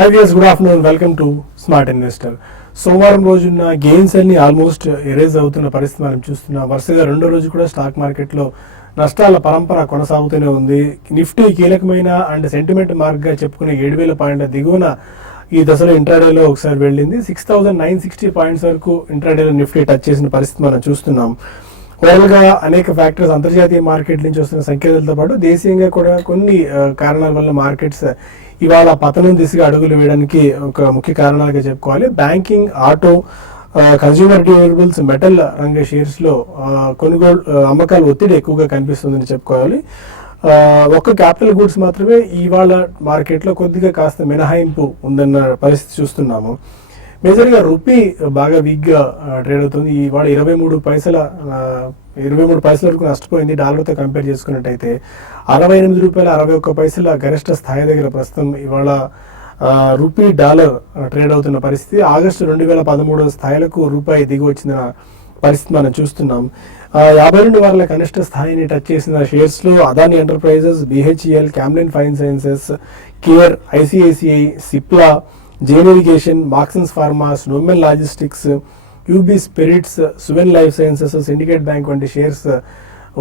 High viewers, good afternoon. Welcome to smart investor. సోమవారం రోజున gains అన్ని ఆల్మోస్ట్ ఎరేజ్ అవుతున్న పరిస్థితి మనం చూస్తున్నాం. వరుసగా రెండో రోజు కూడా స్టాక్ మార్కెట్లో నష్టాల పరంపర కొనసాగుతూనే ఉంది. నిఫ్టీ కీలకమైన అండ్ సెంటిమెంట్ మార్క్గా చెప్పుకునే 7,000 పాయింట్ల దిగువన ఈ దశలో ఇంట్రాడేలో ఒకసారి వెళ్ళింది. 6,960 పాయింట్స్ వరకు ఇంట్రాడేలో నిఫ్టీ టచ్ చేసిన పరిస్థితి మనం చూస్తున్నాం. ఓవరాల్గా అనేక ఫ్యాక్టర్స్, అంతర్జాతీయ మార్కెట్ నుంచి వస్తున్న సంకేతాలతో పాటు దేశీయంగా కూడా కొన్ని కారణాల వల్ల మార్కెట్స్ ఇవాళ పతనం దిశగా అడుగులు వేయడానికి ఒక ముఖ్య కారణాలుగా చెప్పుకోవాలి. Banking, auto, consumer durables, metal రంగ షేర్స్లో కొనుగోలు అమ్మకాల ఒత్తిడి ఎక్కువగా కనిపిస్తుందని చెప్పుకోవాలి. ఒక్క క్యాపిటల్ గూడ్స్ మాత్రమే ఇవాళ మార్కెట్లో కొద్దిగా కాస్త మినహాయింపు ఉందన్న పరిస్థితి చూస్తున్నాము. మేజర్గా రూపీ బాగా వీక్గా ట్రేడ్ అవుతుంది. ఇవాళ 23 పైసల వరకు నష్టపోయింది. డాలర్తో కంపేర్ చేసుకున్నట్టయితే 68 రూపాయల 61 పైసల గరిష్ట స్థాయి దగ్గర ప్రస్తుతం ఇవాళ రూపీ డాలర్ ట్రేడ్ అవుతున్న పరిస్థితి. ఆగస్టు 2013 స్థాయిలకు రూపాయి దిగి వచ్చిన పరిస్థితి మనం చూస్తున్నాం. 52 వారాల కనిష్ట స్థాయిని టచ్ చేసిన షేర్స్లో Adani enterprises, BHEL, Camlin fine sciences, care, ICICI, Cipla, Jain irrigation, Marksans pharma, Snowman logistics, UB spirits, Suven life sciences, syndicate bank వంటి షేర్స్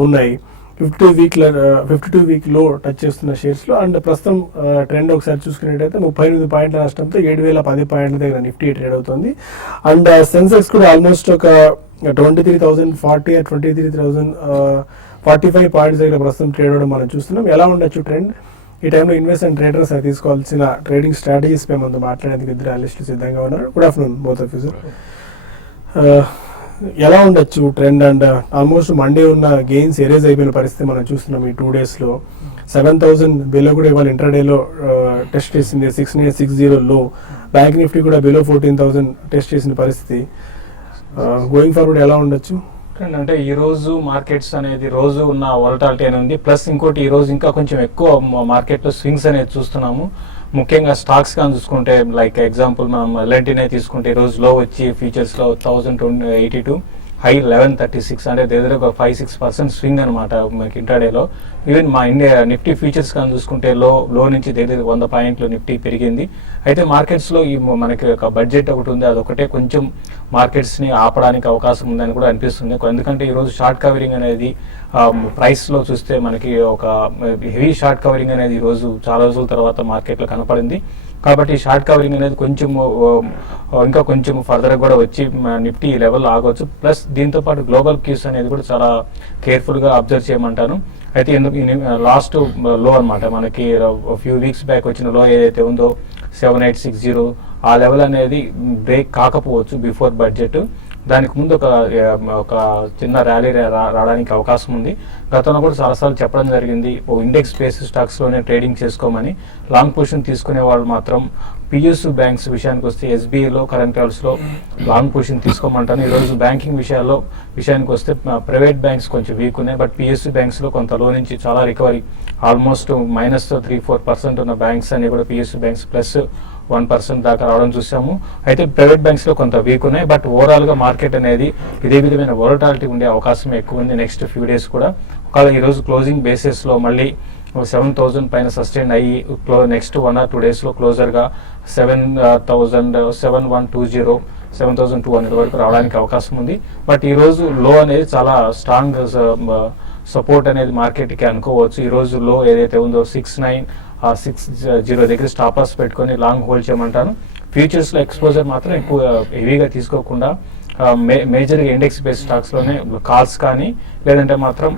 ఉన్నాయి. 52 వీక్ లో టచ్ చేస్తున్న షేర్స్లో. అండ్ ప్రస్తుతం ట్రెండ్ ఒకసారి చూసుకున్నట్టయితే 38 పాయింట్ల నష్టంతో 7,010 పాయింట్ల దగ్గర నిఫ్టీ ట్రేడ్ అవుతుంది. అండ్ సెన్సెక్స్ కూడా ఆల్మోస్ట్ ఒక 23,040 23,045 పాయింట్స్ దగ్గర ప్రస్తుతం ట్రేడ్ అవ్వడం మనం చూస్తున్నాం. ఎలా ఉండొచ్చు ట్రెండ్? ఈ టైంలో ఇన్వెస్ట్ అండ్ ట్రేడర్స్ తీసుకోవాల్సిన ట్రేడింగ్ స్ట్రాటజీస్ పై ముందు మాట్లాడేందుకు ఇద్దరు అనలిస్టులు సిద్ధంగా ఉన్నారు. Good afternoon both of you sir. ఎలా ఉండొచ్చు ట్రెండ్? అండ్ ఆల్మోస్ట్ మండే ఉన్న గెయిన్స్ ఎరేజ్ అయిపోయిన పరిస్థితి మనం చూస్తున్నాం. ఈ 2 డేస్లో 7,000 బిలో కూడా ఇవాళ ఇంట్రాడేలో టెస్ట్ చేసింది. 6,960 లో. బ్యాంక్ నిఫ్టీ కూడా బిలో 14,000 టెస్ట్ చేసిన పరిస్థితి. గోయింగ్ ఫార్వర్డ్ ఎలా ఉండొచ్చు? అంటే ఈ రోజు మార్కెట్స్ అనేది రోజు ఉన్న వొలటాలిటీ అనేది ఉంది. ప్లస్ ఇంకోటి ఈ రోజు ఇంకా కొంచెం ఎక్కువ మార్కెట్లో స్వింగ్స్ అనేది చూస్తున్నాము. ముఖ్యంగా స్టాక్స్ కానీ చూసుకుంటే, లైక్ ఎగ్జాంపుల్ మనం ఎల్ఎన్టీనే తీసుకుంటే ఈ రోజు లో వచ్చి ఫ్యూచర్స్లో 1,082, హై 1,136, అంటే దగ్గర ఒక 5-6% స్వింగ్ అనమాట మనకి ఇంట్రాడేలో. ఈవెన్ మా ఇండియా నిఫ్టీ ఫ్యూచర్స్ కానీ చూసుకుంటే లో నుంచి దగ్గర 100 పాయింట్లు నిఫ్టీ పెరిగింది. అయితే మార్కెట్స్లో ఈ మనకి ఒక బడ్జెట్ ఒకటి ఉంది, అదొకటే కొంచెం మార్కెట్స్ని ఆపడానికి అవకాశం ఉందని కూడా అనిపిస్తుంది. ఎందుకంటే ఈరోజు షార్ట్ కవరింగ్ అనేది ప్రైస్లో చూస్తే మనకి ఒక హెవీ షార్ట్ కవరింగ్ అనేది ఈరోజు చాలా రోజుల తర్వాత మార్కెట్లో కనపడింది. కాబట్టి షార్ట్ కవరింగ్ అనేది ఇంకా కొంచెం ఫర్దర్ కూడా వచ్చి నిఫ్టీ లెవెల్ ఆగవచ్చు. ప్లస్ దీంతో పాటు గ్లోబల్ క్యూస్ అనేది కూడా చాలా కేర్ఫుల్గా అబ్జర్వ్ చేయమంటాను. అయితే ఎందుకు లాస్ట్ లో అనమాట మనకి ఫ్యూ వీక్స్ బ్యాక్ వచ్చిన లో ఏదైతే ఉందో 7,860, ఆ లెవెల్ అనేది బ్రేక్ కాకపోవచ్చు బిఫోర్ బడ్జెట్. దానికి ముందు ఒక చిన్న ర్యాలీ రావడానికి అవకాశం ఉంది. గతంలో కూడా చాలాసార్లు చెప్పడం జరిగింది, ఇండెక్స్ బేస్డ్ స్టాక్స్లోనే ట్రేడింగ్ చేసుకోమని. లాంగ్ పొజిషన్ తీసుకునే వాళ్ళు మాత్రం పిఎస్యు బ్యాంక్స్ విషయానికి వస్తే ఎస్బీఐలో, కరెంట్ అకౌంట్స్లో లాంగ్ పొజిషన్ తీసుకోమంటాను. ఈరోజు బ్యాంకింగ్ విషయానికి వస్తే ప్రైవేట్ బ్యాంక్స్ కొంచెం వీక్ ఉన్నాయి. బట్ పిఎస్యు బ్యాంక్స్లో కొంత లో నుంచి చాలా రికవరీ, ఆల్మోస్ట్ -3-4% ఉన్న బ్యాంక్స్ అన్ని కూడా పిఎస్యు బ్యాంక్స్ +1% దాకా రావడం చూసాము. అయితే ప్రైవేట్ బ్యాంక్స్లో కొంత వీక్ ఉన్నాయి. బట్ ఓవరాల్గా మార్కెట్ అనేది ఇదే విధమైన వొలటాలిటీ ఉండే అవకాశం ఎక్కువ ఉంది నెక్స్ట్ ఫ్యూ డేస్ కూడా. ఒకవేళ ఈరోజు క్లోజింగ్ బేసిస్లో మళ్ళీ 7,000 పైన సస్టైన్ అయ్యి నెక్స్ట్ 1 or 2 డేస్లో క్లోజర్గా 7,120, 7,200 వరకు రావడానికి అవకాశం ఉంది. బట్ ఈరోజు లో అనేది చాలా స్ట్రాంగ్ సపోర్ట్ అనేది మార్కెట్కి అనుకోవచ్చు. ఈరోజు లో ఏదైతే ఉందో 6,960 దగ్గర స్టాప్ లాస్ పెట్టుకొని లాంగ్ హోల్డ్ చేయమంటాను. ఫ్యూచర్స్లో ఎక్స్పోజర్ మాత్రం ఎక్కువ హెవీగా తీసుకోకుండా మేజర్గా ఇండెక్స్ బేస్డ్ స్టాక్స్లోనే కాల్స్ కానీ లేదంటే మాత్రం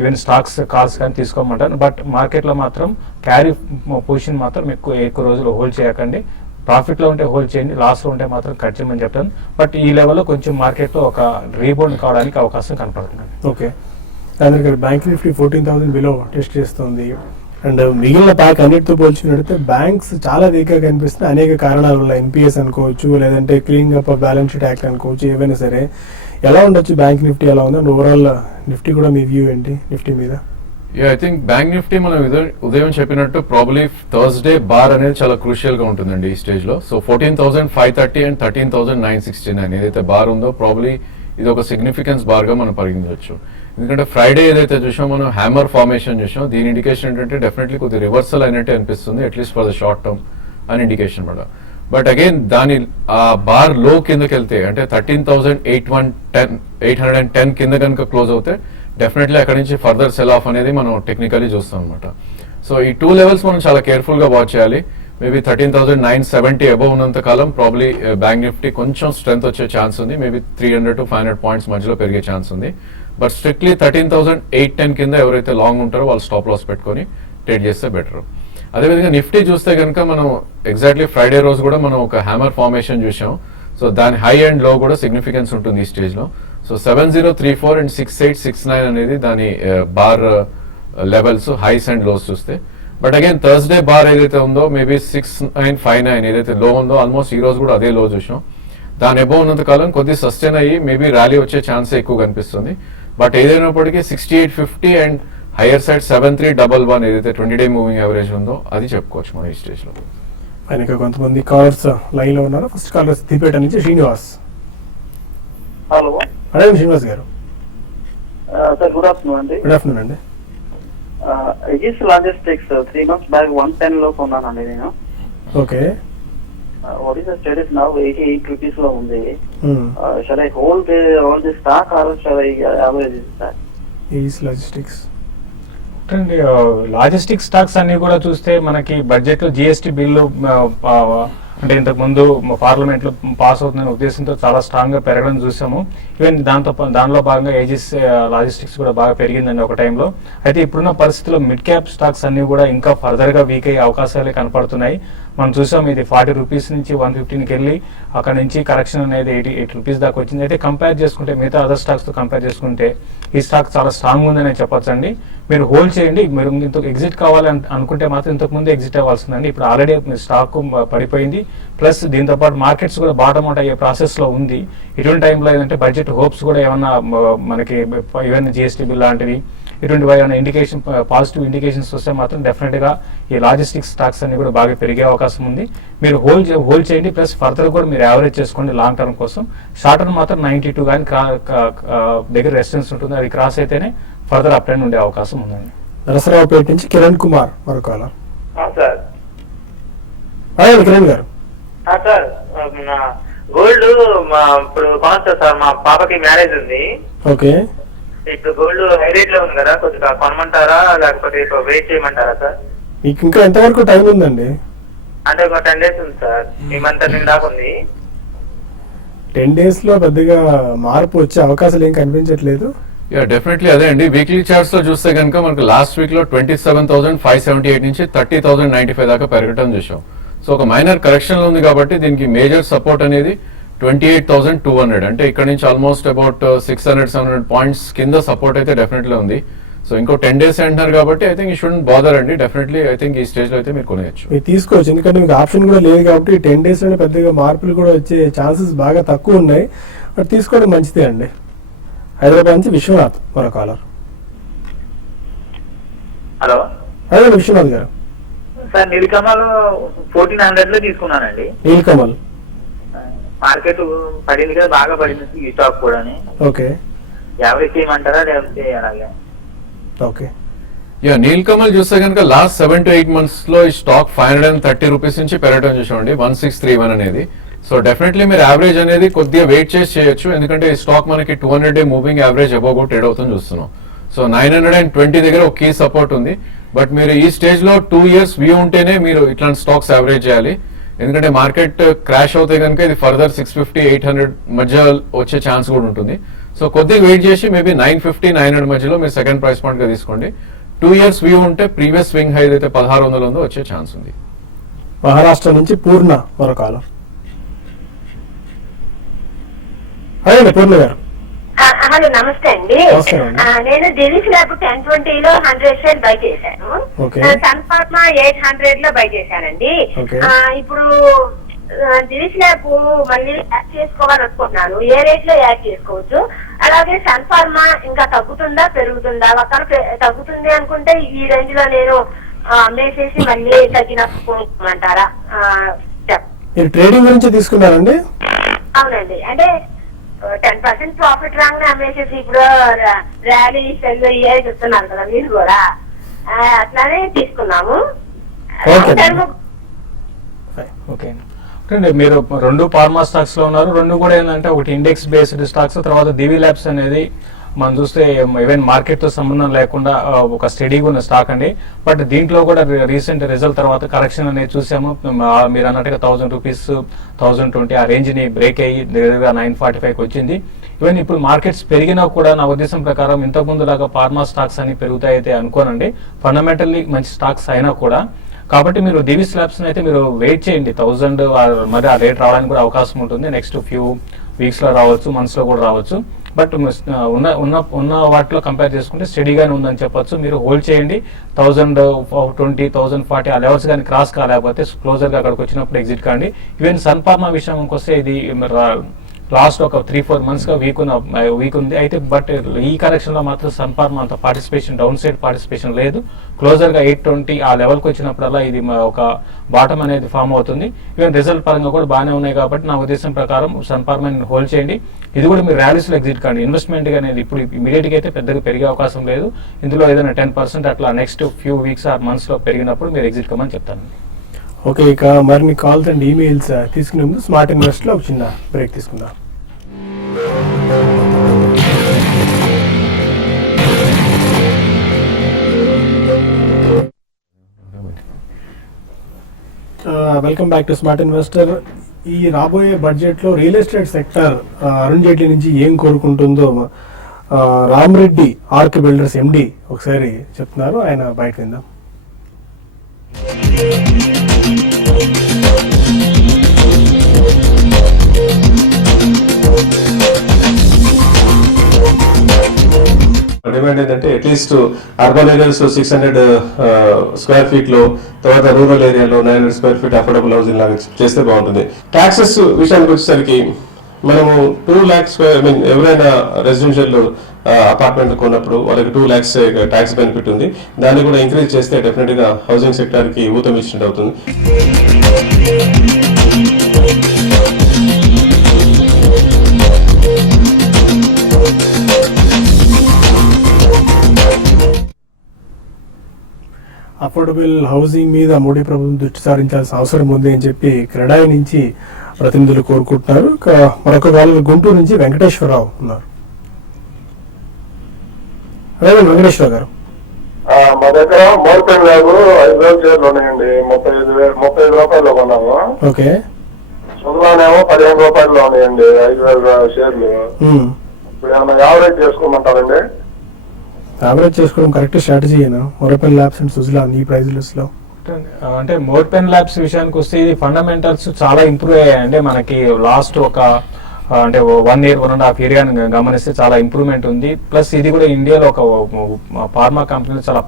ఈవెన్ స్టాక్స్ కాల్స్ కానీ తీసుకోమంటాను. బట్ మార్కెట్లో మాత్రం క్యారీ పొజిషన్ మాత్రం ఎక్కువ రోజులు హోల్డ్ చేయకండి. ప్రాఫిట్లో ఉంటే హోల్డ్ చేయండి, లాస్లో ఉంటే మాత్రం కట్ చేయమని చెప్తాను. బట్ ఈ లెవెల్లో కొంచెం మార్కెట్లో ఒక రీబౌండ్ కావడానికి అవకాశం కనపడుతుంది. Okay, bank Nifty 14,000 below test చేస్తుంది. అండ్ మిగిలిన ప్యాక్ అన్నిటితో పోల్చినట్టయితే బ్యాంక్స్ చాలా వీక్గా కనిపిస్తున్నాయి. అనేక కారణాల వల్ల, ఎన్పిఎస్ అనుకోవచ్చు, లేదంటే cleaning up balance sheet act అనుకోవచ్చు, ఏవైనా సరే. ఎలా ఉండొచ్చు బ్యాంక్ నిఫ్టీ ఎలా ఉంది? అండ్ ఓవరాల్ నిఫ్టీ కూడా మీ వ్యూ ఏంటి నిఫ్టీ మీద? ఐ థింక్ బ్యాంక్ నిఫ్టీ మనం ఉదయం చెప్పినట్టు ప్రాబ్లీ థర్స్డే బార్ అనేది చాలా క్రూషియల్ గా ఉంటుందండి ఈ స్టేజ్ లో. సో 14,530 అండ్ 13,969 ఏదైతే బార్ ఉందో ప్రాబ్లీ ఇది ఒక సిగ్నిఫికెన్స్ బార్ గా మనం పరిగణించవచ్చు. ఎందుకంటే ఫ్రైడే ఏదైతే చూసాం మనం హ్యామర్ ఫార్మేషన్ చూసాం, దీని ఇండికేషన్ ఏంటంటే డెఫినెట్లీ కొద్దిగా రివర్సల్ అయినట్టే అనిపిస్తుంది, at least for the short term అని ఇండికేషన్ కూడా. బట్ అగైన్ దాని ఆ బార్ లో కిందకి వెళ్తే అంటే 13,810 కింద కనుక క్లోజ్ అవుతే డెఫినెట్లీ అక్కడ నుంచి ఫర్దర్ సెల్ ఆఫ్ అనేది మనం టెక్నికలీ చూస్తాం అనమాట. సో ఈ 2 లెవెల్స్ మనం చాలా కేర్ఫుల్ గా వాచ్ చేయాలి. మేబీ 13,970 అబౌవ్ ఉన్నంత కాలం ప్రాబ్లీ బ్యాంక్ నిఫ్టీ కొంచెం స్ట్రెంత్ వచ్చే ఛాన్స్ ఉంది, మేబీ 300 to 500 పాయింట్స్ మధ్యలో పెరిగే ఛాన్స్ ఉంది. బట్ స్ట్రిక్ట్లీ 13,810 కింద ఎవరైతే లాంగ్ ఉంటారో వాళ్ళు స్టాప్ లాస్ పెట్టుకొని ట్రేడ్ చేస్తే బెటర్. అదేవిధంగా నిఫ్టీ చూస్తే కనుక మనం ఎగ్జాక్ట్లీ ఫ్రైడే రోజు కూడా మనం ఒక హ్యామర్ ఫార్మేషన్ చూసాం. సో దాని హై అండ్ లో కూడా సిగ్నిఫికెన్స్ ఉంటుంది ఈ స్టేజ్ లో. సో 7034 అండ్ 6869 అనేది దాని bar levels highs and lows చూస్తే. బట్ అగైన్ థర్స్డే బార్ ఏదైతే ఉందో మేబీ 6959 ఏదైతే లో ఉందో ఆల్మోస్ట్ ఈ రోజు కూడా అదే లో చూసాం. దాని అబౌవ్ ఉన్నంత కాలం కొద్దిగా సస్టైన్ అయ్యి మేబీ ర్యాలీ వచ్చే ఛాన్స్ ఎక్కువ కనిపిస్తుంది. బట్ ఏదైనప్పటికీ 6850 అండ్ హైయర్ సైడ్ 7311 ఏదైతే 20-డే మూవింగ్ యావరేజ్ ఉందో అది చెప్పుకోవచ్చు మనం ఈ స్టేజ్ లో. ఆయనకి కొంతమంది కాలర్స్ లైన్ లో ఉన్నారు. ఫస్ట్ కాలర్ సిద్దిపేట నుంచి శ్రీనివాస్. హలో అదే శ్రీనివాస్ గారు, సార్, గుడ్ ఆఫ్టర్నూన్ అండి. గుడ్ ఆఫ్టర్నూన్ అండి. ఎజిస్ లాజిస్టిక్స్ 3 months బ్యాక్ 110 లో కొన్నానండి నేను. Okay, what is the status now? 88 rupees లో ఉంది. Shall I hold all the stock or shall I average that? Is logistics అండి లాజిస్టిక్ స్టాక్స్ అన్ని కూడా చూస్తే మనకి బడ్జెట్ లో జిఎస్టీ బిల్లు అంటే ఇంతకు ముందు పార్లమెంట్ లో పాస్ అవుతుందనే ఉద్దేశంతో చాలా స్ట్రాంగ్ గా పెరగడం చూసాము. ఈవెన్ దానిలో భాగంగా ఏజిస్ లాజిస్టిక్స్ కూడా బాగా పెరిగిందండి ఒక టైంలో. అయితే ఇప్పుడున్న పరిస్థితుల్లో మిడ్ క్యాప్ స్టాక్స్ అన్ని కూడా ఇంకా ఫర్దర్ గా వీక్ అయ్యే అవకాశాలే కనపడుతున్నాయి. మనం చూసాం ఇది 40 రూపీస్ నుంచి 115కి వెళ్ళి అక్కడ నుంచి కరెక్షన్ అనేది 88 రూపీస్ దాకా వచ్చింది. అయితే కంపేర్ చేసుకుంటే మిగతా అదర్ స్టాక్స్ తో కంపేర్ చేసుకుంటే ఈ స్టాక్ చాలా స్ట్రాంగ్ ఉందని చెప్పొచ్చు అండి. మీరు హోల్డ్ చేయండి. మీరు ఇంత ఎగ్జిట్ కావాలి అనుకుంటే మాత్రం ఇంతకు ముందు ఎగ్జిట్ అవ్వాల్సిందండి. ఇప్పుడు ఆల్రెడీ స్టాక్ పడిపోయింది, ప్లస్ దీంతో పాటు మార్కెట్స్ కూడా బాటమ్ అవుట్ అయ్యే ప్రాసెస్ లో ఉంది. ఇటువంటి టైంలో ఏంటంటే బడ్జెట్ హోప్స్ కూడా ఏమన్నా మనకి ఈవెన్ జిఎస్టీ బిల్ లాంటివి ఇటువంటి ఏమైనా ఇండికేషన్ పాజిటివ్ ఇండికేషన్స్ వస్తే మాత్రం డెఫినెట్ గా ఈ లాజిస్టిక్స్ స్టాక్స్ అన్ని కూడా బాగా పెరిగే అవకాశం ఉంది. మీరు హోల్డ్ చేయండి, ప్లస్ ఫర్దర్ కూడా మీరు యావరేజ్ చేసుకోండి లాంగ్ టర్మ్ కోసం. షార్ట్ టర్మ్ మాత్రం 92 కానీ దగ్గర రెసిస్టెన్స్ ఉంటుంది, అది క్రాస్ అయితేనే ఫర్దర్ అప్ ట్రెండ్ ఉండే అవకాశం ఉందండి. నరసరావుపేట నుంచి కిరణ్ కుమార్ మరొక సార్. కిరణ్ గారు, సార్, గోల్డ్ ఇప్పుడు కొనొచ్చా సార్? మా పాపకి మ్యారేజ్ ఉంది. ఓకే, ఇప్పుడు గోల్డ్ హై రేట్ లో ఉంది కదా, కొద్దిగా కొనమంటారా లేకపోతే వెయిట్ చేయమంటారా సార్? మీకు ఇంకా ఎంతవరకు టైం ఉందండి? అంటే ఒక 10 days ఉంది సార్, ఈ మంత్ నిండాకు ఉంది. 10 days లో పెద్దగా మార్పు వచ్చే అవకాశాలు ఏం కనిపించట్లేదు. యా డెఫినెట్లీ అదే అండి. వీక్లీ చార్ట్స్ లో చూస్తే కనుక మనకు లాస్ట్ వీక్ లో 27,578 నుంచి 30,095 దాకా పెరగటం చూసాం. సో ఒక మైనర్ కరెక్షన్ లో ఉంది కాబట్టి దీనికి మేజర్ సపోర్ట్ అనేది 28,200 అంటే ఇక్కడ నుంచి ఆల్మోస్ట్ అబౌట్ 600-700 పాయింట్స్ కింద సపోర్ట్ అయితే డెఫినెట్లీ ఉంది. సో ఇంకో 10 days అంటున్నారు కాబట్టి ఐ థింక్ ఈ షుడెంట్ బాదర్ అండి. డెఫినెట్లీ ఐ థింక్ ఈ స్టేజ్ లో అయితే మీరు కొనేయచ్చు, మీరు తీసుకోవచ్చు. ఎందుకంటే మీకు ఆప్షన్ కూడా లేదు కాబట్టి 10 days లోనే పెద్దగా మార్పులు కూడా వచ్చే ఛాన్సెస్ బాగా తక్కువ ఉన్నాయి. బట్ తీసుకోవడం మంచిదే అండి. హైదరాబాద్ నుంచి విశ్వనాథ్ మరో కాలర్. హలో, అదే విశ్వనాథ్ గారు. సార్, నీలికమల్ 1400 లో తీసుకున్నానండి. నీలకమల్ మార్కెట్ పడింది కదా, బాగా పడింది ఈ స్టాక్ కూడా. ఓకే, యావరేజ్ చేయమంటారా లేకపోతే అలాగే? ఓకే. యా నీల్కమల్ చూస్తే కనుక లాస్ట్ 7 to 8 months లో ఈ స్టాక్ 530 రూపీస్ నుంచి పెరగడం చూసామండి, 1631 అనేది. సో డెఫినెట్లీ మీరు యావరేజ్ అనేది కొద్దిగా వెయిట్ చేసి చేయొచ్చు, ఎందుకంటే ఈ స్టాక్ మనకి 200-day moving average above trade అవుతుంది చూస్తున్నాం. సో 920 దగ్గర ఒక కీ సపోర్ట్ ఉంది. బట్ మీరు ఈ స్టేజ్ లో 2 years వ్యూ ఉంటేనే మీరు ఇట్లాంటి స్టాక్స్ యావరేజ్ చేయాలి. ఎందుకంటే మార్కెట్ క్రాష్ అవుతే కనుక ఇది ఫర్దర్ 650-800 మధ్య వచ్చే ఛాన్స్ కూడా ఉంటుంది. సో కొద్దిగా వెయిట్ చేసి మేబీ 950-900 మధ్యలో మీరు సెకండ్ ప్రైస్ పాయింట్ గా తీసుకోండి. 2 years వ్యూ ఉంటే ప్రీవియస్ స్వింగ్ హై అయితే 1600 ఉందో వచ్చే ఛాన్స్ ఉంది. మహారాష్ట్ర నుంచి పూర్ణ మరో కాలర్. అదే పూర్ణ గారు. హలో, నమస్తే అండి. నేను దిలీప్ ల్యాబ్ 1020 100 షేర్ బై చేశాను. సన్ ఫార్మా 800 లో బై చేశానండి. ఇప్పుడు దిలీప్ ల్యాబ్ మళ్ళీ యాడ్ చేసుకోవాలనుకుంటున్నాను. ఏ రేట్ లో యాడ్ చేసుకోవచ్చు? అలాగే సన్ ఫార్మా ఇంకా తగ్గుతుందా పెరుగుతుందా? ఒకవేళ తగ్గుతుంది అనుకుంటే ఈ రేంజ్ లో నేను అమ్మేసేసి మళ్ళీ తగ్గినప్పుడుమంటారా? ట్రేడింగ్ గురించి తీసుకున్నారండి? అవునండి, అంటే 10% ప్రాఫిట్ రాగానే అమ్మేసేసి ఇప్పుడు ర్యాలీ సెల్ ఇవే చెప్తున్నారు కదా మీరు కూడా, అట్లానే తీసుకున్నాము. ఓకే అంటే మీరు 2 ఫార్మా స్టాక్స్ లో ఉన్నారు. 2 కూడా ఏంటంటే ఒకటి ఇండెక్స్ బేస్డ్ స్టాక్స్, తర్వాత దివి ల్యాబ్స్ అనేది మనం చూస్తే ఈవెన్ మార్కెట్ తో సంబంధం లేకుండా ఒక స్టడీగా ఉన్న స్టాక్ అండి. బట్ దీంట్లో కూడా రీసెంట్ రిజల్ట్ తర్వాత కరెక్షన్ అనేది చూసాము. మీరు అన్నట్టుగా 1000 రూపీస్ 1020 ఆ రేంజ్ ని బ్రేక్ అయ్యి దగ్గరగా 945కి వచ్చింది. ఈవెన్ ఇప్పుడు మార్కెట్స్ పెరిగినా కూడా నా ఉద్దేశం ప్రకారం ఇంతకుముందు లాగా ఫార్మా స్టాక్స్ అని పెరుగుతాయితే అనుకోనండి, ఫండమెంటల్లీ మంచి స్టాక్స్ అయినా కూడా. కాబట్టి మీరు దివిస్ ల్యాబ్స్ అయితే మీరు వెయిట్ చేయండి, 1000 మరి ఆ రేట్ రావడానికి కూడా అవకాశం ఉంటుంది. నెక్స్ట్ ఫ్యూ వీక్స్ లో రావచ్చు, మంత్స్ లో కూడా రావచ్చు. బట్ ఉన్న వాటిలో కంపేర్ చేసుకుంటే స్టడీగానే ఉందని చెప్పొచ్చు. మీరు హోల్డ్ చేయండి. 1020 1040 ఆ లెవెల్స్ కానీ క్రాస్ కాలేకపోతే క్లోజర్ గా అక్కడికి వచ్చినప్పుడు ఎగ్జిట్ కాండి. ఈవెన్ సన్ ఫార్మా విషయానికి వస్తే ఇది లాస్ట్ ఒక 3-4 months గా వీక్ ఉంది అయితే. బట్ ఈ కరెక్షన్ లో మాత్రం సన్ ఫార్మా అంత పార్టిసిపేషన్, డౌన్ సైడ్ పార్టిసిపేషన్ లేదు. క్లోజర్ గా 820 ఆ లెవెల్కి వచ్చినప్పుడల్లా ఇది ఒక బాటం అనేది ఫామ్ అవుతుంది. ఈవెన్ రిజల్ట్ పరంగా కూడా బాగానే ఉన్నాయి కాబట్టి నా ఉద్దేశం ప్రకారం సన్ ఫార్మా హోల్డ్ చేయండి. ఇది కూడా మీరు ర్యాలీస్ లో ఎగ్జిట్ కాండి. ఇన్వెస్ట్మెంట్ అనేది ఇప్పుడు ఇమీడియట్ గా అయితే పెద్దగా పెరిగే అవకాశం లేదు. ఇందులో ఏదైనా 10% అట్లా next few weeks or months లో పెరిగినప్పుడు మీరు ఎగ్జిట్ కమని చెప్తాను. ఓకే, ఇక మరిన్ని కాల్స్ అండ్ ఈమెయిల్స్ తీసుకునే ముందు స్మార్ట్ ఇన్వెస్ట్ లో ఒక చిన్న బ్రేక్ తీసుకుందాం. Welcome back to smart investor. ఈ రాబోయే బడ్జెట్ లో real estate sector Arun Jaitley నుంచి ఏం కోరుకుంటుందో రామరెడ్డి ఆర్క్ బిల్డర్స్ ఎండి ఒకసారి చెప్తున్నారు, ఆయన బయట విందాం. డిమాండ్ ఏంటంటే at least urban areas 600 square feet లో, తర్వాత రూరల్ ఏరియాలో 900 స్క్వేర్ ఫీట్ అఫోర్డబుల్ హౌసింగ్ లాగా చేస్తే బాగుంటుంది. ట్యాక్సెస్ విషయానికి వచ్చేసరికి మనము 2 lakhs స్క్వేర్, ఎవరైనా రెసిడెన్షియల్ అపార్ట్మెంట్ కొన్నప్పుడు వాళ్ళకి 2 lakhs ట్యాక్స్ బెనిఫిట్ ఉంది. దాన్ని కూడా ఇంక్రీజ్ చేస్తే డెఫినెట్ గా హౌసింగ్ సెక్టర్ కి ఊతం ఇచ్చినట్టు అవుతుంది. అఫోర్డబుల్ హౌసింగ్ మీద మోడీ ప్రభుత్వం దృష్టి సారించాల్సిన అవసరం ఉంది అని చెప్పి క్రెడాయి నుంచి ప్రతినిధులు కోరుకుంటున్నారు. మరొక కాలంలో గుంటూరు నుంచి వెంకటేశ్వరరావు ఉన్నారు. అదే వెంకటేశ్వర గారు, మా దగ్గర మోర్పెన్ ల్యాబ్ 5,000 షేర్లు ఉన్నాయండి. 35 రూపాయలు కొన్నాము. ఓకే, సున్నానేమో 15 రూపాయలు ఉన్నాయండి 5,000 షేర్లు. ఇప్పుడు ఏమన్నా యావరేజ్ చేసుకోమంటారండి? యావరేజ్ చేసుకోవడం కరెక్ట్ స్ట్రాటజీ అయినా మోర్పెన్ ల్యాబ్స్ అండ్ సుజలాన్ ఈ ప్రైస్ లిస్ట్ లో? అంటే మోర్పెన్ ల్యాబ్స్ విషయానికి వస్తే ఇది ఫండమెంటల్స్ చాలా ఇంప్రూవ్ అయ్యాయండి. మనకి లాస్ట్ ఒక అంటే 1 year 1.5 year గమనిస్తే చాలా ఇంప్రూవ్మెంట్ ఉంది. ప్లస్ ఇది కూడా ఇండియాలో ఒక ఫార్మా కంపెనీ, చాలా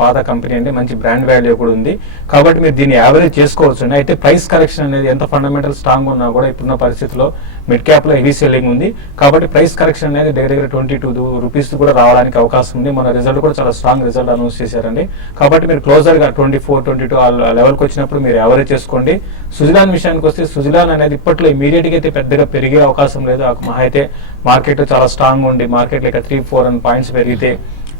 పాత కంపెనీ అండి, మంచి బ్రాండ్ వాల్యూ కూడా ఉంది. కాబట్టి మీరు దీన్ని యావరేజ్ చేసుకోవచ్చు అండి. అయితే ప్రైస్ కరెక్షన్ అనేది ఎంత ఫండమెంటల్ స్ట్రాంగ్ ఉన్నా కూడా ఇప్పుడున్న పరిస్థితిలో మిడ్ క్యాప్ లో హెవీ సెల్లింగ్ ఉంది. కాబట్టి ప్రైస్ కరెక్షన్ అనేది దగ్గర 22 రూపీస్ కూడా రావడానికి అవకాశం ఉంది. మన రిజల్ట్ కూడా చాలా స్ట్రాంగ్ రిజల్ట్ అనౌన్స్ చేశారండి. కాబట్టి మీరు క్లోజర్ గా 24-22 ఆ లెవెల్కి వచ్చినప్పుడు మీరు యావరేజ్ చేసుకోండి. సుజలాన్ విషయానికి వస్తే సుజలాన్ అనేది ఇప్పట్లో ఇమీడియట్ గా అయితే పెద్దగా పెరిగే అవకాశం లేదు. మహా అయితే మార్కెట్ చాలా స్ట్రాంగ్ ఉండి మార్కెట్ లెక్క 3-4 పాయింట్స్ పెరిగితే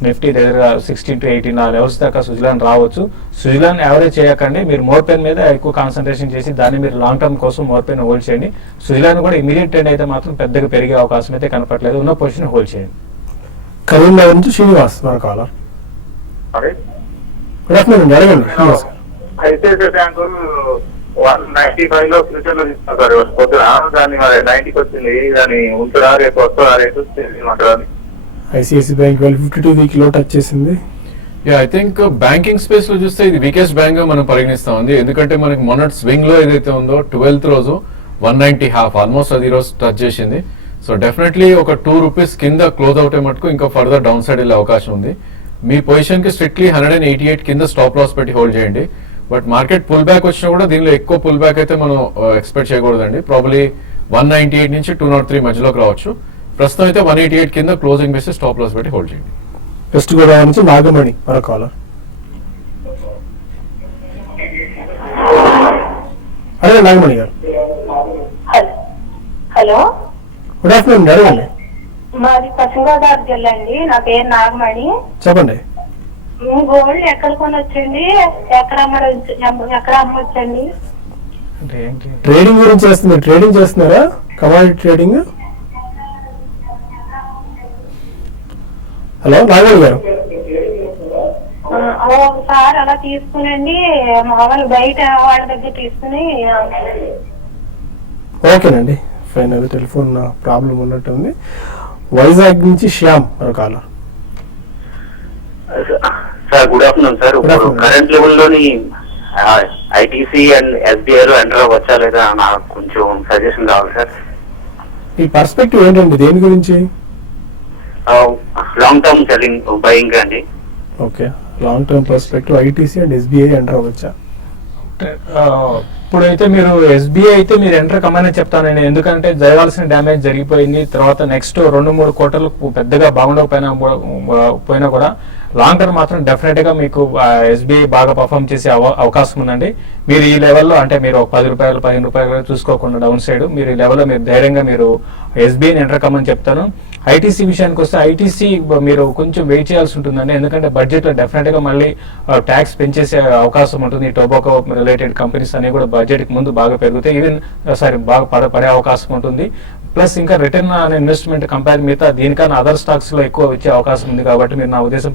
నిఫ్టీ దగ్గర 16 to 18 ఆ లెవెల్స్ దాకా సుజలాన్ రావచ్చు. సుజలాన్ యావరేజ్ చేయకండి, మీరు మోర్పెన్ మీద ఎక్కువ కాన్సన్ట్రేషన్ చేసి దాన్ని మీరు లాంగ్ టర్మ్ కోసం మోర్పెన్ హోల్డ్ చేయండి. సుజలాన్ కూడా ఇమీడియట్ ట్రెండ్ అయితే మాత్రం పెద్దగా పెరిగే అవకాశం అయితే కనపట్లేదు. ఉన్న పొజిషన్ హోల్డ్ చేయండి. కరీంనగర్ నుంచి శ్రీనివాస్ మన కాలర్. గుడ్ ఆఫ్టర్నూన్, అడగండి శ్రీనివాస్ గారు. ఐసిఐసిఐ బ్యాంకు 195 లో ఫ్యూచర్ లో తీసుకుంటారు పొద్దున, దాన్ని మరి 90కి వచ్చింది. దాన్ని ఉంటుందా రేపు వస్తుందా రేపు అంటారు? ఐసిఐసి బ్యాంక్ 52 వీక్ లో టచ్ చేసింది. ఐ థింక్ బ్యాంకింగ్ స్పేస్ లో చూస్తే ఇది వీకెస్ట్ బ్యాంక్ గా మనం పరిగణిస్తాం ఉంది. ఎందుకంటే మనకి మొన్నటి స్వింగ్ లో ఏదైతే ఉందో 12th రోజు 190.5 ఆల్మోస్ట్ అది రోజు టచ్ చేసింది. సో డెఫినెట్లీ ఒక 2 రూపీస్ కింద క్లోజ్ అవుతే మటుకు ఇంకా ఫర్దర్ డౌన్ సైడ్ వెళ్ళే అవకాశం ఉంది. మీ పొజిషన్ కి స్ట్రిక్ట్లీ 188 కింద స్టాప్ లాస్ పెట్టి హోల్డ్ చేయండి. బట్ మార్కెట్ పుల్ బ్యాక్ వచ్చినా కూడా దీనిలో ఎక్కువ పుల్ బ్యాక్ అయితే మనం ఎక్స్పెక్ట్ చేయకూడదండి. ప్రాబ్లీ 198 నుంచి 203 మధ్యలోకి రావచ్చు. ప్రస్తుతం అయితే 188 కింద క్లోజింగ్ బేసిస్ స్టాప్ లాస్ పెట్టి హోల్డ్ చేయండి. వెస్ట్ గోదావరి నుంచి నాగమణి మరో కాలర్. అదే నాగమణి గారు. హలో, గుడ్ ఆఫ్టర్నూన్, అడగండి. మాది పశ్చిమ గోదావరి జిల్లా అండి. నా పేరు నాగమణి. చెప్పండి. గోల్డ్ ఎక్కడ కొనొచ్చండి, ఎక్కడ అమ్మొచ్చండి? ట్రేడింగ్ గురించి చేస్తున్నారు. ట్రేడింగ్ చేస్తున్నారా? Commodity trading. హలో నాగమణి గారు. ఒకసారి అలా తీసుకునండి, మామూలు బయట వాళ్ళ దగ్గర తీసుకుని. ఓకేనండి, ఫైన్. అది టెలిఫోన్ ప్రాబ్లం ఉన్నట్టుంది. వైజాగ్ నుంచి శ్యామ్ రకాల. Sir good afternoon sir. Current లెవెల్లోని ఐటీసీ అండ్ ఎస్బీఐ లో ఎంటర్ అవ్వచ్చా లేదా నాకు కొంచెం సజెషన్ కావాలి సార్. ఈ పర్స్పెక్టివ్ ఏంటండి, దేని గురించి? లాంగ్ టర్మ్ సెల్లింగ్ బయింగ్ అండి. Okay, long term perspective ITC and SBI enter అవ్వచ్చా? ఇప్పుడైతే మీరు ఎస్బీఐ అయితే మీరు ఎంటర్ కమ్మని చెప్తానండి. ఎందుకంటే జరగాల్సిన డ్యామేజ్ జరిగిపోయింది. తర్వాత నెక్స్ట్ 2-3 క్వార్టర్లు పెద్దగా బాగుండకపోయినా కూడా లాంగ్ టర్మ్ మాత్రం డెఫినెట్ గా మీకు ఎస్బీఐ బాగా పర్ఫామ్ చేసే అవకాశం ఉందండి. మీరు ఈ లెవెల్లో అంటే మీరు ఒక ₹10, ₹15 చూసుకోకుండా డౌన్ సైడ్ మీరు ఈ లెవెల్లో మీరు ధైర్యంగా మీరు ఎస్బీఐని ఎంటర్ కమ్మని చెప్తాను. ఐటీసీ విషయానికి వస్తే ఐటీసీ మీరు కొంచెం వెయిట్ చేయాల్సి ఉంటుందండి. ఎందుకంటే బడ్జెట్ లో డెఫినెట్ గా మళ్ళీ ట్యాక్స్ పెంచేసే అవకాశం ఉంటుంది. టొబాకో రిలేటెడ్ కంపెనీస్ అన్ని కూడా బడ్జెట్ కి ముందు బాగా పెరుగుతాయి, బాగా పడే అవకాశం ఉంటుంది. ప్లస్ ఇంకా రిటర్న్ ఆన్ ఇన్వెస్ట్మెంట్ కంపేర్ మిగతా దీనికన్నా అదర్ స్టాక్స్ లో ఎక్కువ వచ్చే అవకాశం ఉంది. కాబట్టి మీరు నా ఉద్దేశం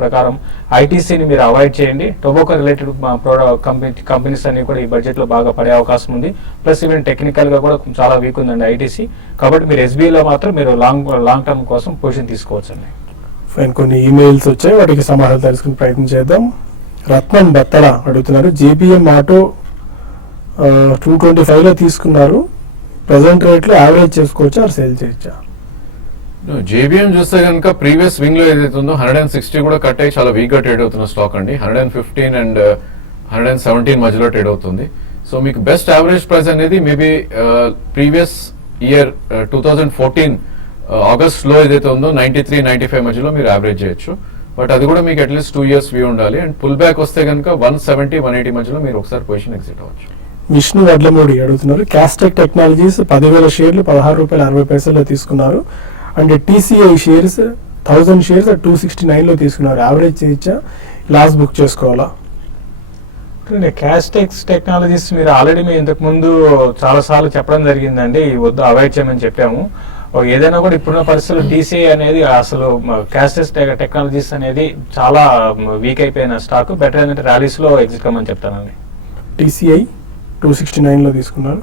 ప్రకారం ఐటీసీని మీరు అవాయిడ్ చేయండి. టొబాకో రిలేటెడ్ కంపెనీస్ అన్ని కూడా ఈ బడ్జెట్ లో బాగా పడే అవకాశం ఉంది. ప్లస్ ఈవెన్ టెక్నికల్ గా కూడా చాలా వీక్ ఉందండి ఐటీసీ. కాబట్టి మీరు ఎస్బీఐలో మాత్రం మీరు లాంగ్ టర్మ్ కోసం పొజిషన్ తీసుకోవచ్చండి. ఫైన్. కొన్ని ఈమెయిల్స్ వచ్చాయి, వాటికి సమాధానం తెలుసుకునే ప్రయత్నం చేద్దాం. రత్నం బత్తల అడుగుతున్నారు, జేబీఎం ఆటో 225 లో తీసుకున్నారు, ప్రెసెంట్ రేట్ లో యావరేజ్ చేసుకోవచ్చా ఆర్ సేల్ చేయొచ్చా? జేబీఎం చూస్తే కనుక ప్రీవియస్ స్వింగ్ లో ఏదైతే ఉందో 160 కూడా కట్ అయ్యి చాలా వీక్ గా ట్రేడ్ అవుతున్న స్టాక్ అండి. 115 అండ్ 117 మధ్యలో ట్రేడ్ అవుతుంది. సో మీకు బెస్ట్ యావరేజ్ ప్రైస్ అనేది మేబీ ప్రీవియస్ ఇయర్ 2014 ఆగస్ట్ లో ఏదైతే ఉందో 93-95 మధ్యలో మీరు యావరేజ్ చేయొచ్చు. బట్ అది కూడా మీకు అట్లీస్ట్ 2 years వ్యూ ఉండాలి. అండ్ పుల్ బ్యాక్ వస్తే కనుక 170-180 మధ్యలో మీరు ఒకసారి పొజిషన్ ఎగ్జిట్ అవ్వచ్చు. విష్ణు వడ్లమూడి అడుగుతున్నారు, క్యాస్టెక్ టెక్నాలజీస్ 10,000 షేర్లు ₹16.60 తీసుకున్నారు. అండ్ టీసీఐ షేర్స్ 1000 షేర్స్ 269 లో తీసుకున్నారు, యావరేజ్ చేయొచ్చా, లాస్ బుక్ చేసుకోవాలా? క్యాస్టెక్స్ టెక్నాలజీస్ మీరు ఆల్రెడీ మేము ఇంతకు ముందు చాలా సార్లు చెప్పడం జరిగిందండి, వద్దు అవాయిడ్ చేయమని చెప్పాము. ఏదైనా కూడా ఇప్పుడున్న పరిస్థితుల్లో టీసీఐ అనేది అసలు క్యాస్టెక్స్ టెక్నాలజీస్ అనేది చాలా వీక్ అయిపోయిన స్టాక్. బెటర్ ఏంటంటే ర్యాలీస్ లో ఎగ్జిట్ కమ్మని చెప్తానండి. టీసీఐ 269 లో తీసుకున్నారు.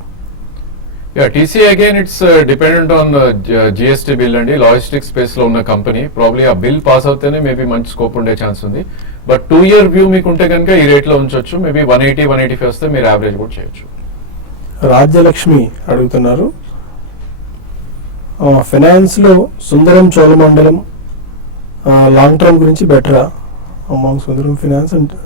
TCI again it's dependent on GST bill అండి. లాజిస్టిక్స్ స్పేస్ లో ఉన్న కంపెనీ, ప్రాబ్లీ ఆ బిల్ పాస్ అవుతేనే మేబీ మంచి స్కోప్ ఉండే ఛాన్స్ ఉంది. బట్ 2 year వ్యూ మీకు ఉంటే కనుక ఈ రేట్ లో ఉంచవచ్చు. మేబీ 180-185 వస్తే మీరు యావరేజ్ కూడా చేయొచ్చు. రాజ్యలక్ష్మి అడుగుతున్నారు, ఫైనాన్స్ లో సుందరం చోళమండలం లాంగ్ టర్మ్ గురించి బెటరా అమాంగ్ సుందరం ఫైనాన్స్ అంటే?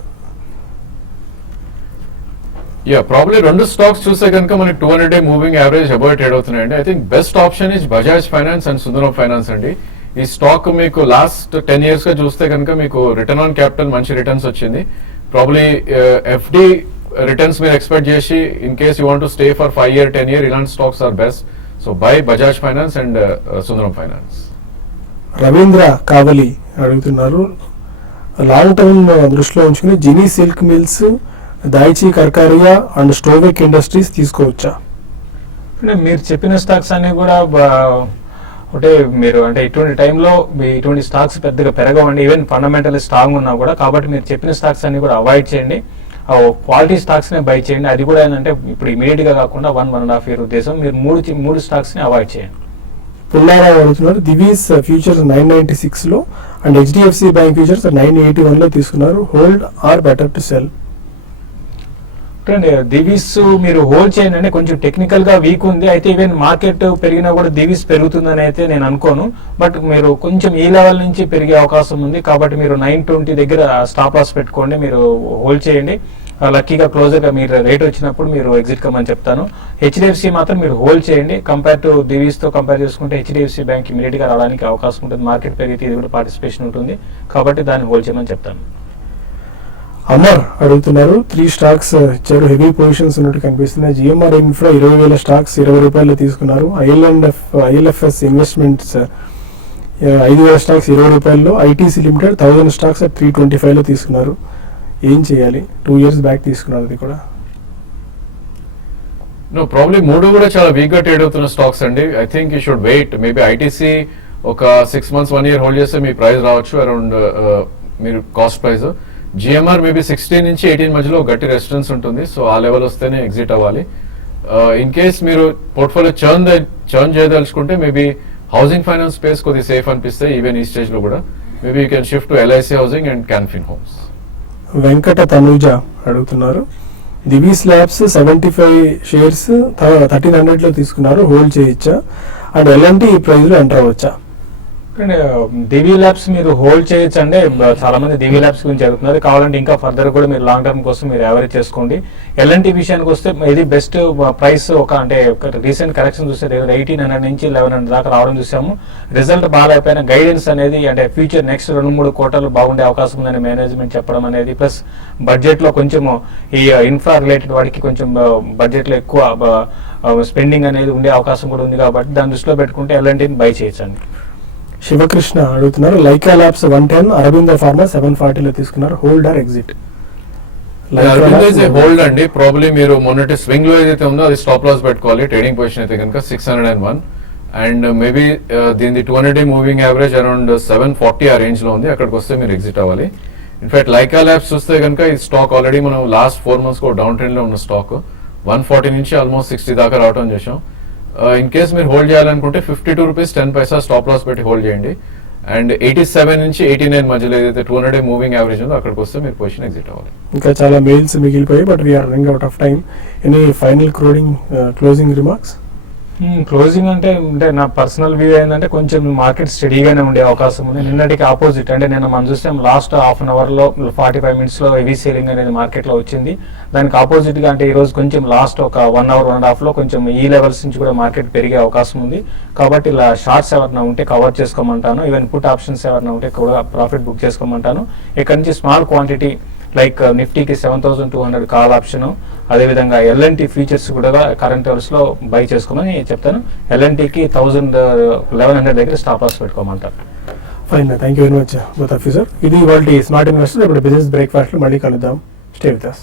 ప్రాబ్లీ రెండు స్టాక్స్ చూస్తే కనుక మనకి 200-day moving average above trade అవుతున్నాయండి. I think best option is Bajaj finance and Sundaram finance అండి. ఈ స్టాక్ మీకు లాస్ట్ 10 years గా చూస్తే కనుక మీకు రిటర్న్ ఆన్ క్యాపిటల్ మంచి రిటర్న్స్ వచ్చింది. ప్రాబ్లీ ఎఫ్డి రిటర్న్స్ మీరు ఎక్స్పెక్ట్ చేసి in case you want to stay for 5 year 10 year ఇలాంటి stocks are best. So buy Bajaj finance and Sundaram finance. Ravindra Kavali అడుగుతున్నారు, లాంగ్ టర్మ్ దృష్టిలో ఉంచుకుని జినీ silk mills, Daiichi Karkaria and Stovec industries తీసుకోవచ్చా? మీరు చెప్పిన స్టాక్స్ అన్ని కూడా అంటే మీరు అంటే ఇటువంటి టైంలో ఇటువంటి స్టాక్స్ పెద్దగా పెరగవండి, ఈవెన్ ఫండమెంటల్ స్ట్రాంగ్ ఉన్నా కూడా. కాబట్టి మీరు చెప్పిన స్టాక్స్ అన్ని కూడా అవాయిడ్ చేయండి, క్వాలిటీ స్టాక్స్ నే బై చేయండి. అది కూడా ఏంటంటే ఇప్పుడు ఇమీడియట్ గా కాకుండా 1.5 year ఉద్దేశం. మీరు మూడు స్టాక్స్ ని అవాయిడ్ చేయండి. పుల్లారావు అడుగుతున్నారు, దివీస్ ఫ్యూచర్స్ 996 లో అండ్ హెచ్డిఎఫ్సి బ్యాంక్ ఫ్యూచర్స్ 981 లో తీసుకున్నారు, hold or better to sell? Divis మీరు హోల్డ్ చేయండి అంటే కొంచెం టెక్నికల్ గా వీక్ ఉంది. అయితే ఈవెన్ మార్కెట్ పెరిగినా కూడా దివీస్ పెరుగుతుందని అయితే నేను అనుకోను. బట్ మీరు కొంచెం ఈ లెవెల్ నుంచి పెరిగే అవకాశం ఉంది. కాబట్టి మీరు 920 దగ్గర స్టాప్ లాస్ పెట్టుకోండి, మీరు హోల్డ్ చేయండి. లక్కీగా క్లోజర్ గా మీరు రేట్ వచ్చినప్పుడు మీరు ఎగ్జిట్ కమ్మని చెప్తాను. హెచ్డిఎఫ్సి మాత్రం మీరు హోల్డ్ చేయండి. కంపేర్ టు దివీస్ తో కంపేర్ చేసుకుంటే హెచ్డిఎఫ్సి బ్యాంక్ ఇమీడియట్ గా రావడానికి అవకాశం ఉంటుంది. మార్కెట్ పెరిగితే ఇది కూడా పార్టిసిపేషన్ ఉంటుంది, కాబట్టి దాన్ని హోల్డ్ చేయమని చెప్తాను. అమర్ అడుగుతున్నారు 3 స్టాక్స్ ఇచ్చారు, హెవీ పొజిషన్స్ ఉన్నట్టు కనిపిస్తున్నాయి. జిఎంఆర్ ఇన్ఫ్రా 20,000 స్టాక్స్ 20 రూపాయలు తీసుకున్నారు. ఐఎల్ఎఫ్ఎస్ ఇన్వెస్ట్మెంట్స్ 5,000 స్టాక్స్ 20 రూపాయల్లో. ఐటీసీ లిమిటెడ్ 1000 స్టాక్స్ 325లో తీసుకున్నారు. ఏం చేయాలి? 2 years బ్యాక్ తీసుకున్నారు అది కూడా. నో ప్రాబ్లీ 3 కూడా చాలా వీక్ గా ట్రేడ్ అవుతున్న స్టాక్స్ అండి. I think you should wait. Maybe ITC ఒక 6 months 1 year హోల్డ్ చేస్తే మీ ప్రైస్ రావచ్చు అరౌండ్ మీరు కాస్ట్ ప్రైస్. జిఎంఆర్ మేబీ 16 నుంచి 18 మధ్యలో గట్టి రెసిస్టెన్స్ ఉంటుంది. సో ఆ లెవెల్ వస్తేనే ఎగ్జిట్ అవ్వాలి. ఇన్ కేస్ మీరు పోర్ట్ఫోలియో చర్న్ చేయదలుచుకుంటే మేబీ హౌసింగ్ ఫైనాన్స్ స్పేస్ కొద్దిగా సేఫ్ అనిపిస్తే ఈవెన్ ఈ స్టేజ్ లో కూడా maybe you can shift to LIC housing and Canfin homes. Venkata Tanuja అడుగుతున్నారు దివీస్ ల్యాబ్స్ 75 షేర్స్ 1300లో తీసుకున్నారు, హోల్డ్ చేయొచ్చా? అండ్ ఎలాంటి ఈ ప్రైస్ లో ఎంటర్ అవ్వచ్చా? దివి ల్యాబ్స్ మీరు హోల్డ్ చేయొచ్చు అంటే చాలా మంది దివి ల్యాబ్స్ గురించి అడుగుతున్నారు. కావాలంటే ఇంకా ఫర్దర్ కూడా మీరు లాంగ్ టర్మ్ కోసం మీరు యావరేజ్ చేసుకోండి. ఎల్ఎన్టీ విషయానికి వస్తే ఇది బెస్ట్ ప్రైస్. అంటే రీసెంట్ కరెక్షన్ చూస్తే 1800 నుంచి 1100 దాకా రావడం చూసాము. రిజల్ట్ బాగాలేకపోయినా గైడెన్స్ అనేది అంటే ఫ్యూచర్ నెక్స్ట్ 2-3 quarters బాగుండే అవకాశం ఉందని మేనేజ్మెంట్ చెప్పడం అనేది, ప్లస్ బడ్జెట్ లో కొంచెం ఈ ఇన్ఫ్రా రిలేటెడ్ వాడికి కొంచెం బడ్జెట్ లో ఎక్కువ స్పెండింగ్ అనేది ఉండే అవకాశం కూడా ఉంది. కాబట్టి దాన్ని దృష్టిలో పెట్టుకుంటే ఎల్ఎన్టీని బై చేయొచ్చండి. శివకృష్ణ అడుగుతున్నారు లైకా ల్యాబ్స్ 110, అరవింద ఫార్మా 740లో తీసుకున్నారు, హోల్డ్ ఆర్ ఎగ్జిట్? హోల్డ్ అండి. ప్రాబ్లీ మీరు మొన్నటి స్వింగ్ లో ఏదైతే ఉందో అది స్టాప్ లాస్ పెట్టుకోవాలి. ట్రేడింగ్ పొజిషన్ అయితే కనుక 601 అండ్ మేబీ దీని 200-day మూవింగ్ యావరేజ్ అరౌండ్ 740 ఆ రేంజ్ లో ఉంది. అక్కడికి వస్తే మీరు ఎగ్జిట్ అవ్వాలి. ఇన్ఫాక్ట్ లైకా ల్యాబ్స్ చూస్తే కనుక ఈ స్టాక్ ఆల్రెడీ మనం లాస్ట్ 4 months డౌన్ ట్రెండ్ లో ఉన్న స్టాక్ 140 నుంచి ఆల్మోస్ట్ 60 దాకా రావడం చేసాం. ఇన్ కేస్ మీరు హోల్డ్ చేయాలనుకుంటే 52 రూపీస్ 10 పైసా స్టాప్ లాస్ పెట్టి హోల్డ్ చేయండి. అండ్ 87 నుంచి 89 మధ్యలో ఏదైతే 200-day మూవింగ్ యావరేజ్ ఉందో అక్కడికి వస్తే మీరు పొజిషన్ ఎగ్జిట్ అవ్వాలి. ఇంకా చాలా మెయిల్స్ మిగిలిపోయాయి, but we are running out of time. Any final closing remarks? Closing అంటే నా పర్సనల్ వ్యూ ఏంటంటే కొంచెం మార్కెట్ స్టడీగానే ఉండే అవకాశం ఉంది. నిన్నటికి ఆపోజిట్ అంటే నేను మనం చూసాం లాస్ట్ హాఫ్ అన్ అవర్ లో 45 minutes లో హెవీ సేలింగ్ అనేది మార్కెట్ లో వచ్చింది. దానికి ఆపోజిట్ గా అంటే ఈ రోజు కొంచెం లాస్ట్ ఒక 1 hour 1.5 లో కొంచెం ఈ లెవెల్స్ నుంచి కూడా మార్కెట్ పెరిగే అవకాశం ఉంది. కాబట్టి ఇలా షార్ట్స్ ఎవరైనా ఉంటే కవర్ చేసుకోమంటాను. ఈవెన్ పుట్ ఆప్షన్స్ ఎవరైనా ఉంటే కూడా ప్రాఫిట్ బుక్ చేసుకోమంటాను. ఇక్కడ నుంచి స్మాల్ క్వాంటిటీ లైక్ నిఫ్టీకి 7200 కాల్ ఆప్షన్, అదేవిధంగా ఎల్ఎన్టీ ఫ్యూచర్స్ కూడా కరెంట్ లెవెల్స్ లో బై చేసుకోమని చెప్తాను. ఎల్ఎన్టీకి 1100 దగ్గర స్టాప్ లాస్ పెట్టుకోమంటారు. Fine, thank you very much both of you sir. ఇది ఇవాల్టి స్మార్ట్ ఇన్వెస్టర్. ఇప్పుడు బిజినెస్ బ్రేక్ఫాస్ట్ లో మళ్ళీ కలుద్దాం. Stay with us.